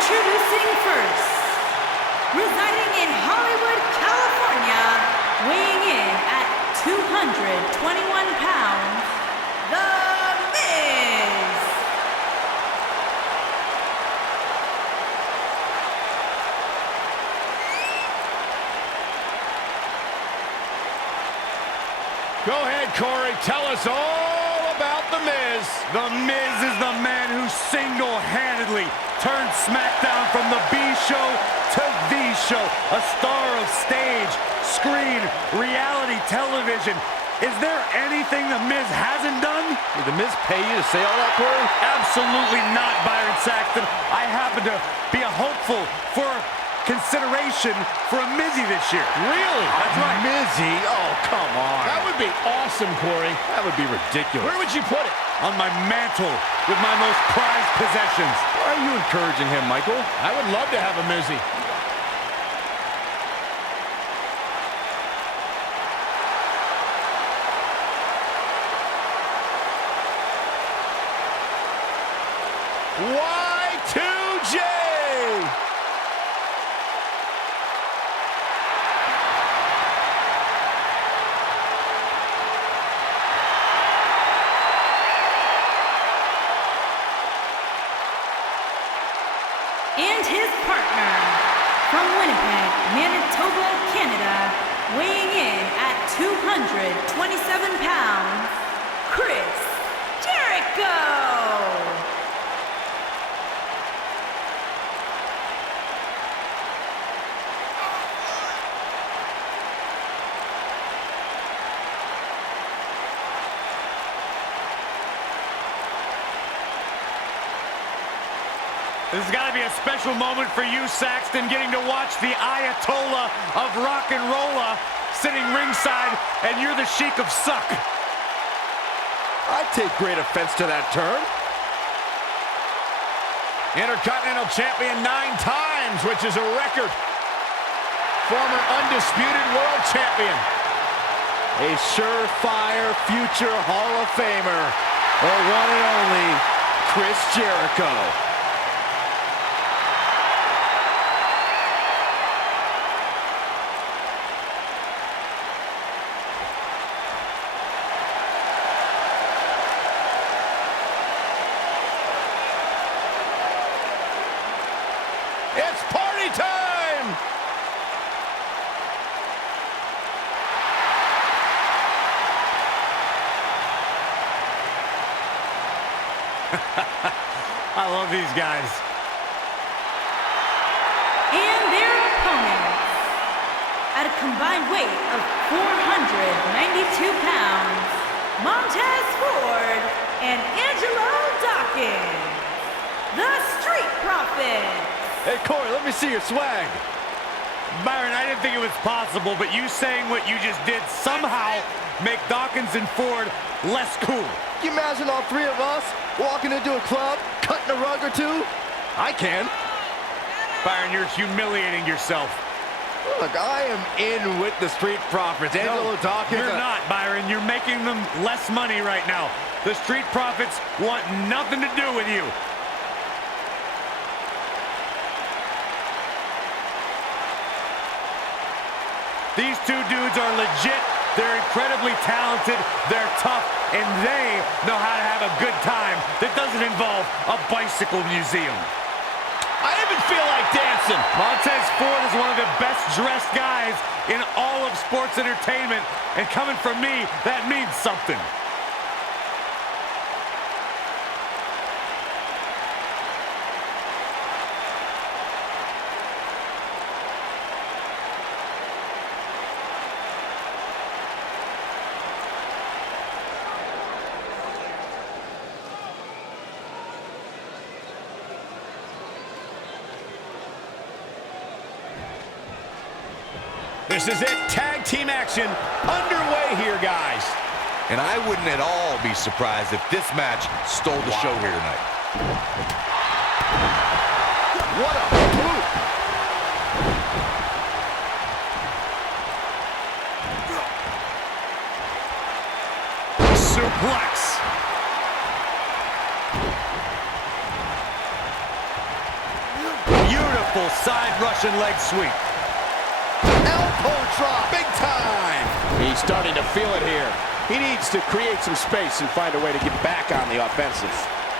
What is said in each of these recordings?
Introducing first, residing in Hollywood, California, weighing in at 221 pounds, The Miz. Go ahead, Corey. Tell us all about The Miz. The Miz is the man who single-handedly turned SmackDown from the B show to the show. A star of stage, screen, reality television. Is there anything The Miz hasn't done? Did The Miz pay you to say all that, Corey? Absolutely not, Byron Saxton. I happen to be a hopeful for consideration for a Mizzy this year. Really? That's right. Mizzy? Oh, come on. That would be awesome, Corey. That would be ridiculous. Where would you put it? On my mantle with my most prized possessions. Why are you encouraging him, Michael? I would love to have a Mizzy. Y2J! And his partner, from Winnipeg, Manitoba, Canada, weighing in at 227 pounds, Chris Jericho! This has got to be a special moment for you, Saxton, getting to watch the Ayatollah of rock and rolla sitting ringside, and you're the Sheik of Suck. I take great offense to that term. Intercontinental Champion 9 times, which is a record. Former Undisputed World Champion. A surefire future Hall of Famer. The one and only Chris Jericho. It's party time! I love these guys. And their opponents, at a combined weight of 492 pounds, Montez Ford and Angelo Dawkins, the Street Profits. Hey, Corey, let me see your swag. Byron, I didn't think it was possible, but you saying what you just did somehow make Dawkins and Ford less cool. Can you imagine all three of us walking into a club, cutting a rug or two? I can. Byron, you're humiliating yourself. Look, I am in with the Street Profits. Angelo Dawkins. You're not, Byron. You're making them less money right now. The Street Profits want nothing to do with you. These two dudes are legit. They're incredibly talented, they're tough, and they know how to have a good time that doesn't involve a bicycle museum. I even feel like dancing. Montez Ford is one of the best-dressed guys in all of sports entertainment, and coming from me, that means something. This is it. Tag team action underway here, guys. And I wouldn't at all be surprised if this match stole the show here tonight. What a move. Suplex. powerful side Russian leg sweep. Elbow drop, big time. He's starting to feel it here. He needs to create some space and find a way to get back on the offensive.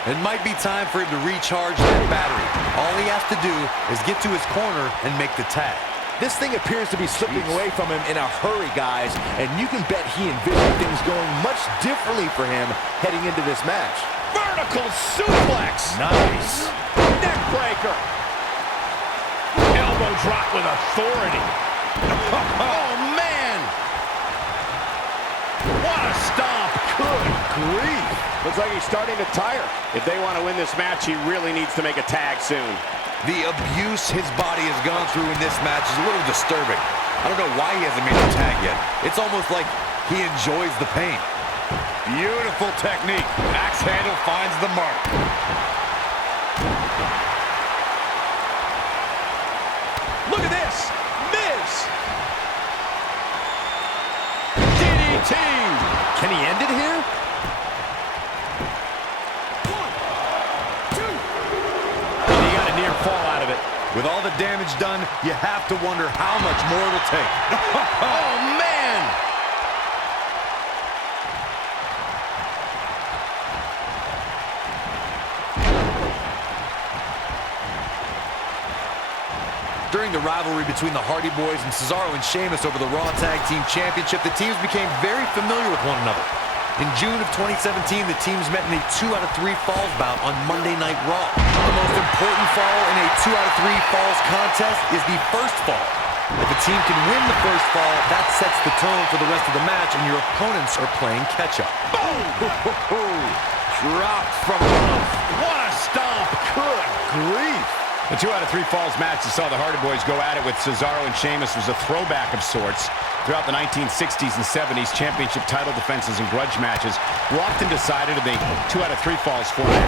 It might be time for him to recharge that battery. All he has to do is get to his corner and make the tag. This thing appears to be slipping away from him in a hurry, guys, and you can bet he envisioned things going much differently for him heading into this match. Vertical suplex! Nice! Neck breaker! Elbow drop with authority. Oh, man! What a stomp! Good grief! Looks like he's starting to tire. If they want to win this match, he really needs to make a tag soon. The abuse his body has gone through in this match is a little disturbing. I don't know why he hasn't made the tag yet. It's almost like he enjoys the pain. Beautiful technique. Axe handle finds the mark. Look at this! Miz! DDT! Can he end it here? Fall out of it. With all the damage done, you have to wonder how much more it'll take. Oh, man! During the rivalry between the Hardy Boys and Cesaro and Sheamus over the Raw Tag Team Championship, the teams became very familiar with one another. In June of 2017, the teams met in a 2 out of 3 falls bout on Monday Night Raw. The most important fall in a 2 out of 3 falls contest is the first fall. If a team can win the first fall, that sets the tone for the rest of the match, and your opponents are playing catch-up. Boom! Dropped from above. What a stomp! Good grief! The 2 out of 3 falls match that saw the Hardy Boys go at it with Cesaro and Sheamus was a throwback of sorts. Throughout the 1960s and 70s, championship title defenses and grudge matches were often decided in the 2 out of 3 falls format.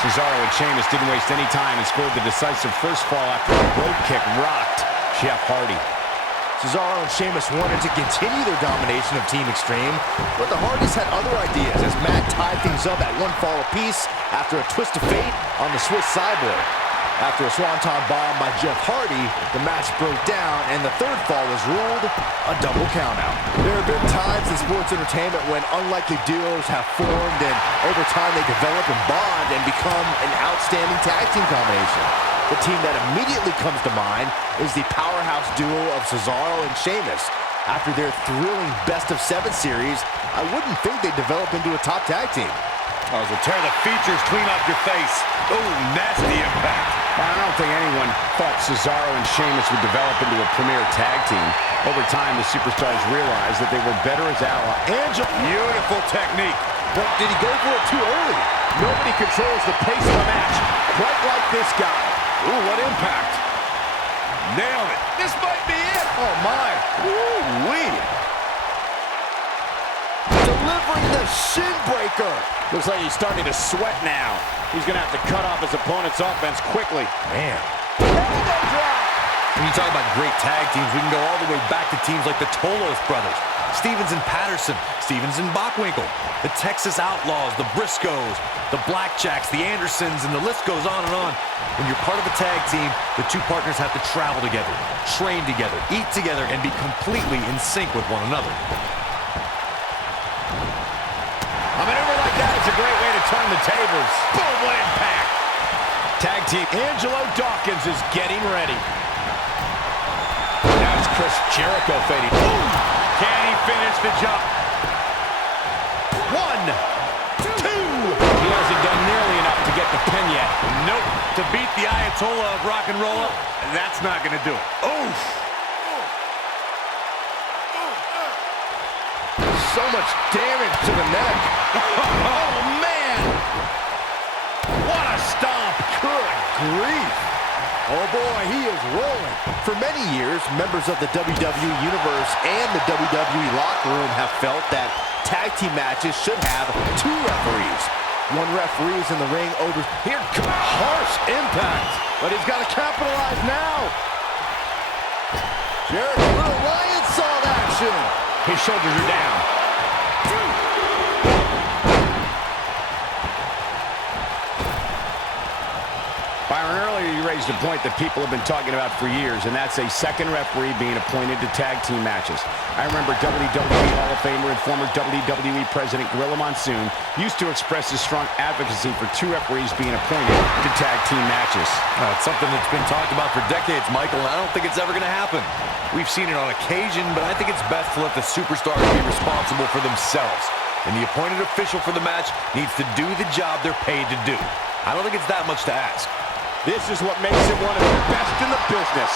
Cesaro and Sheamus didn't waste any time and scored the decisive first fall after a road kick rocked Jeff Hardy. Cesaro and Sheamus wanted to continue their domination of Team Extreme, but the Hardys had other ideas as Matt tied things up at 1 fall apiece after a twist of fate on the Swiss Cyborg. After a swanton bomb by Jeff Hardy, the match broke down and the 3rd fall was ruled a double countout. There have been times in sports entertainment when unlikely duos have formed and over time they develop and bond and become an outstanding tag team combination. The team that immediately comes to mind is the powerhouse duo of Cesaro and Sheamus. After their thrilling best-of-7 series, I wouldn't think they'd develop into a top tag team. Oh, so tear the features clean off your face. Oh, nasty impact. I don't think anyone thought Cesaro and Sheamus would develop into a premier tag team. Over time, the superstars realized that they were better as AWA. Beautiful technique. But did he go for it too early? Nobody controls the pace of a match quite like this guy. Ooh, what impact. Nailed it. This might be it. Oh, my. Ooh-wee. Delivering the shin breaker. Looks like he's starting to sweat now. He's going to have to cut off his opponent's offense quickly. Man. Elbow drop. When you talk about great tag teams, we can go all the way back to teams like the Tolos brothers, Stevens and Patterson, Stevens and Bockwinkel, the Texas Outlaws, the Briscoes, the Blackjacks, the Andersons, and the list goes on and on. When you're part of a tag team, the 2 partners have to travel together, train together, eat together, and be completely in sync with one another. A maneuver like that is a great way to turn the tables. Boom, what impact. Tag team Angelo Dawkins is getting ready. Now it's Chris Jericho fading. Boom! Can he finish the job? 1, 2. He hasn't done nearly enough to get the pin yet. Nope. To beat the Ayatollah of rock and roll, that's not going to do it. Oof. So much damage to the neck. Oh, man. What a stomp. Good grief. Oh, boy, he is rolling. For many years, members of the WWE Universe and the WWE locker room have felt that tag team matches should have 2 referees. 1 referee is in the ring over... Here comes harsh impact. But he's got to capitalize now. Jericho, little lion salt action. His shoulders are down. Byron, earlier you raised raised a point that people have been talking about for years, and that's a second referee being appointed to tag team matches. I remember WWE Hall of Famer and former WWE President Gorilla Monsoon used to express his strong advocacy for two referees being appointed to tag team matches. It's something that's been talked about for decades, Michael, and I don't think it's ever going to happen. We've seen it on occasion, but I think it's best to let the superstars be responsible for themselves. And the appointed official for the match needs to do the job they're paid to do. I don't think it's that much to ask. This is what makes it one of the best in the business.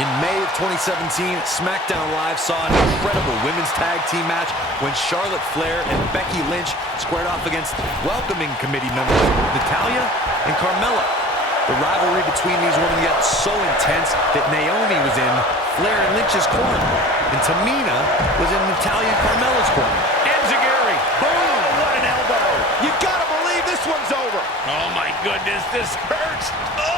In May of 2017, SmackDown Live saw an incredible women's tag team match when Charlotte Flair and Becky Lynch squared off against welcoming committee members Natalya and Carmella. The rivalry between these women got so intense that Naomi was in Flair and Lynch's corner, and Tamina was in Natalya and Carmella's corner. Enziguri. Boom! What an elbow. You gotta believe this one's over. Oh, my goodness, this hurts. Oh!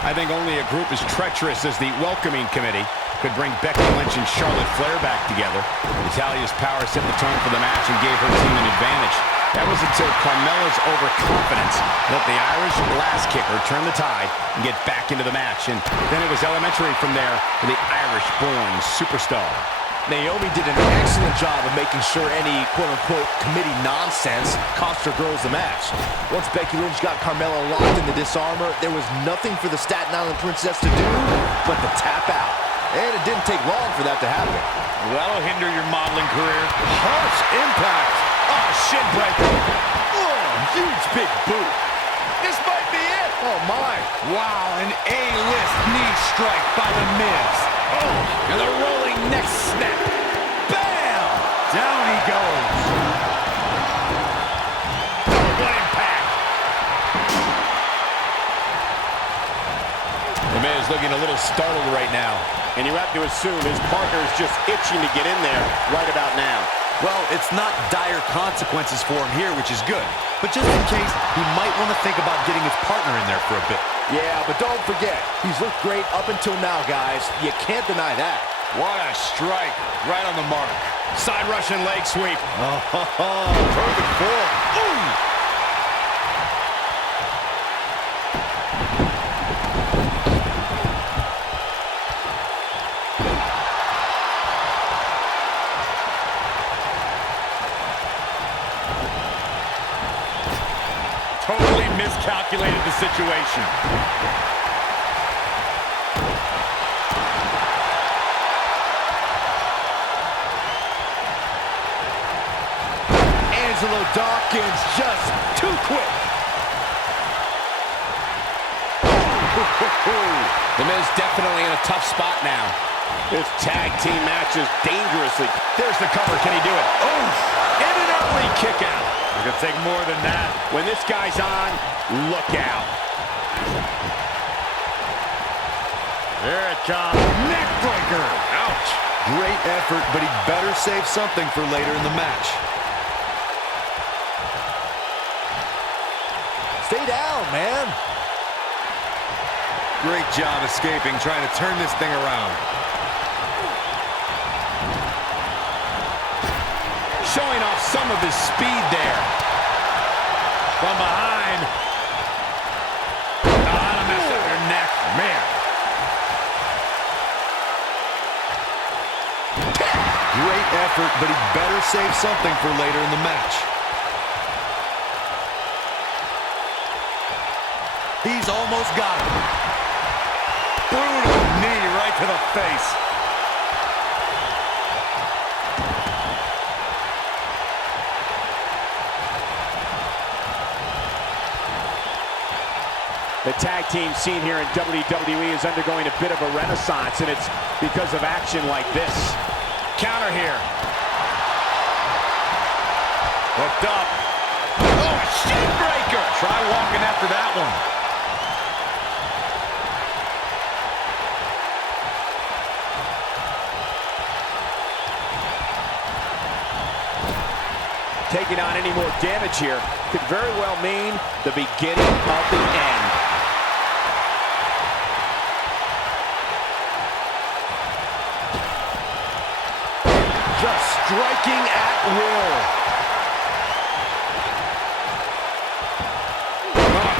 I think only a group as treacherous as the welcoming committee could bring Becky Lynch and Charlotte Flair back together. Natalya's power set the tone for the match and gave her team an advantage. That was until Carmella's overconfidence let the Irish glass kicker turn the tide and get back into the match. And then it was elementary from there for the Irish-born superstar. Naomi did an excellent job of making sure any quote-unquote committee nonsense cost her girls the match. Once Becky Lynch got Carmella locked in the disarmor, there was nothing for the Staten Island Princess to do but to tap out. And it didn't take long for that to happen. That'll hinder your modeling career. Harsh impact. Oh, shin breaker. Oh, huge big boot. This might be it. Oh, my. Wow, an A-list knee strike by The Miz. Oh, and the rolling neck snap. Bam! Down he goes. Oh, what impact. The Miz looking a little startled right now. And you have to assume his partner is just itching to get in there right about now. Well, it's not dire consequences for him here, which is good. But just in case, he might want to think about getting his partner in there for a bit. Yeah, but don't forget, he's looked great up until now, guys. You can't deny that. What a strike. Right on the mark. Side Russian leg sweep. Oh, perfect form. Ooh! Totally miscalculated the situation. Angelo Dawkins just too quick. The Miz definitely in a tough spot now. This tag team match is dangerously. There's the cover. Can he do it? Oh, and an early kick out. It could take more than that. When this guy's on, look out. Here it comes. Neckbreaker. Ouch. Great effort, but he better save something for later in the match. Stay down, man. Great job escaping, trying to turn this thing around. Showing off some of his speed there. From behind. How to mess up your neck. Man. Great effort, but he better save something for later in the match. He's almost got him. Brutal knee right to the face. The tag team scene here in WWE is undergoing a bit of a renaissance, and it's because of action like this. Counter here. Hooked up. Oh, shin breaker! Try walking after that one. Taking on any more damage here could very well mean the beginning of the end. Just striking at will.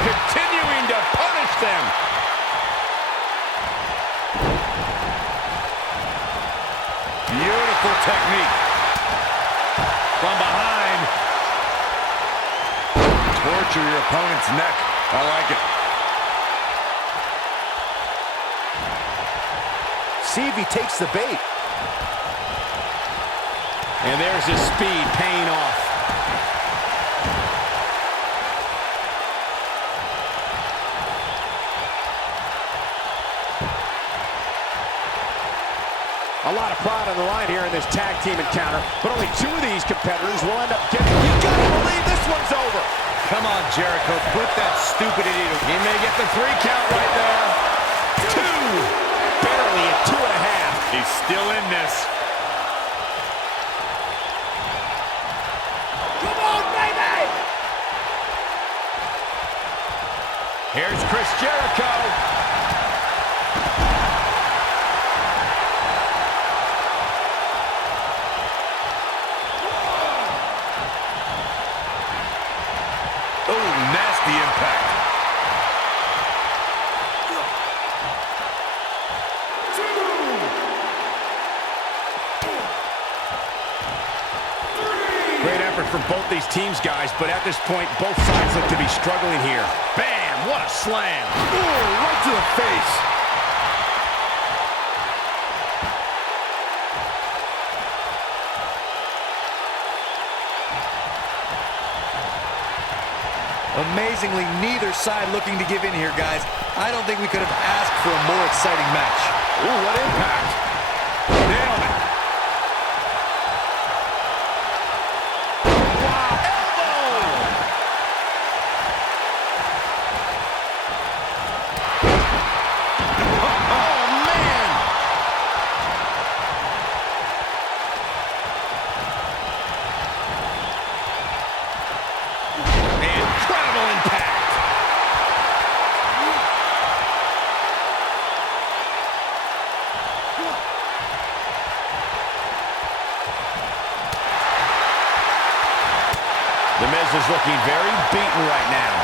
Continuing to punish them. Beautiful technique. From behind. Torture your opponent's neck. I like it. See if he takes the bait. And there's his speed paying off. A lot of pride on the line here in this tag team encounter, but only 2 of these competitors will end up getting... You gotta believe this one's over! Come on, Jericho, put that stupid idiot. He may get the 3 count right there. 2! Barely at 2.5. He's still in this. Come on, baby! Here's Chris Jericho. Oh, nasty impact. Great effort from both these teams, guys, but at this point, both sides look to be struggling here. Bam! What a slam! Ooh, right to the face. Amazingly, neither side looking to give in here, guys. I don't think we could have asked for a more exciting match. Ooh, what impact! Nailed it! Wow! Elbow! Oh, man! Incredible impact! The Miz is looking very beaten right now.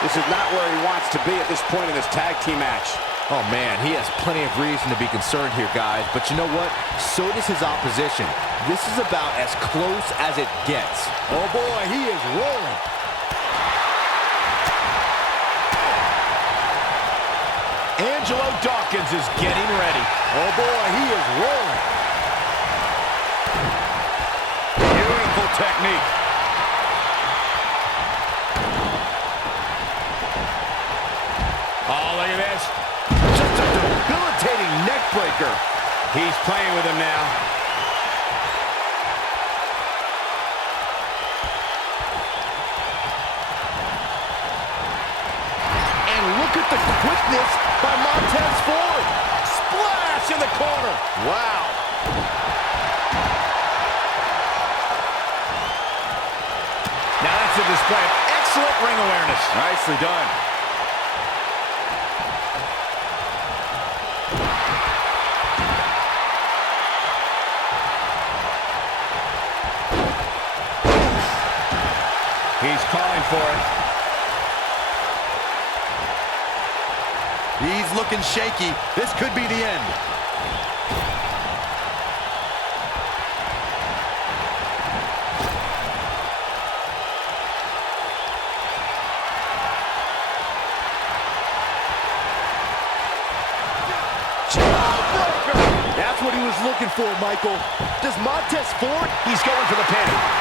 This is not where he wants to be at this point in this tag team match. Oh, man, he has plenty of reason to be concerned here, guys. But you know what? So does his opposition. This is about as close as it gets. Oh boy, he is rolling. Angelo Dawkins is getting ready. Oh boy, he is rolling. Beautiful technique. Oh, look at this. Just a debilitating neck breaker. He's playing with him now. And look at the quickness by Montez Ford. Splash in the corner. Wow. Now that's a display of excellent ring awareness. Nicely done. He's calling for it. He's looking shaky. This could be the end. That's what he was looking for, Michael. Does Montez Ford? He's going for the pin.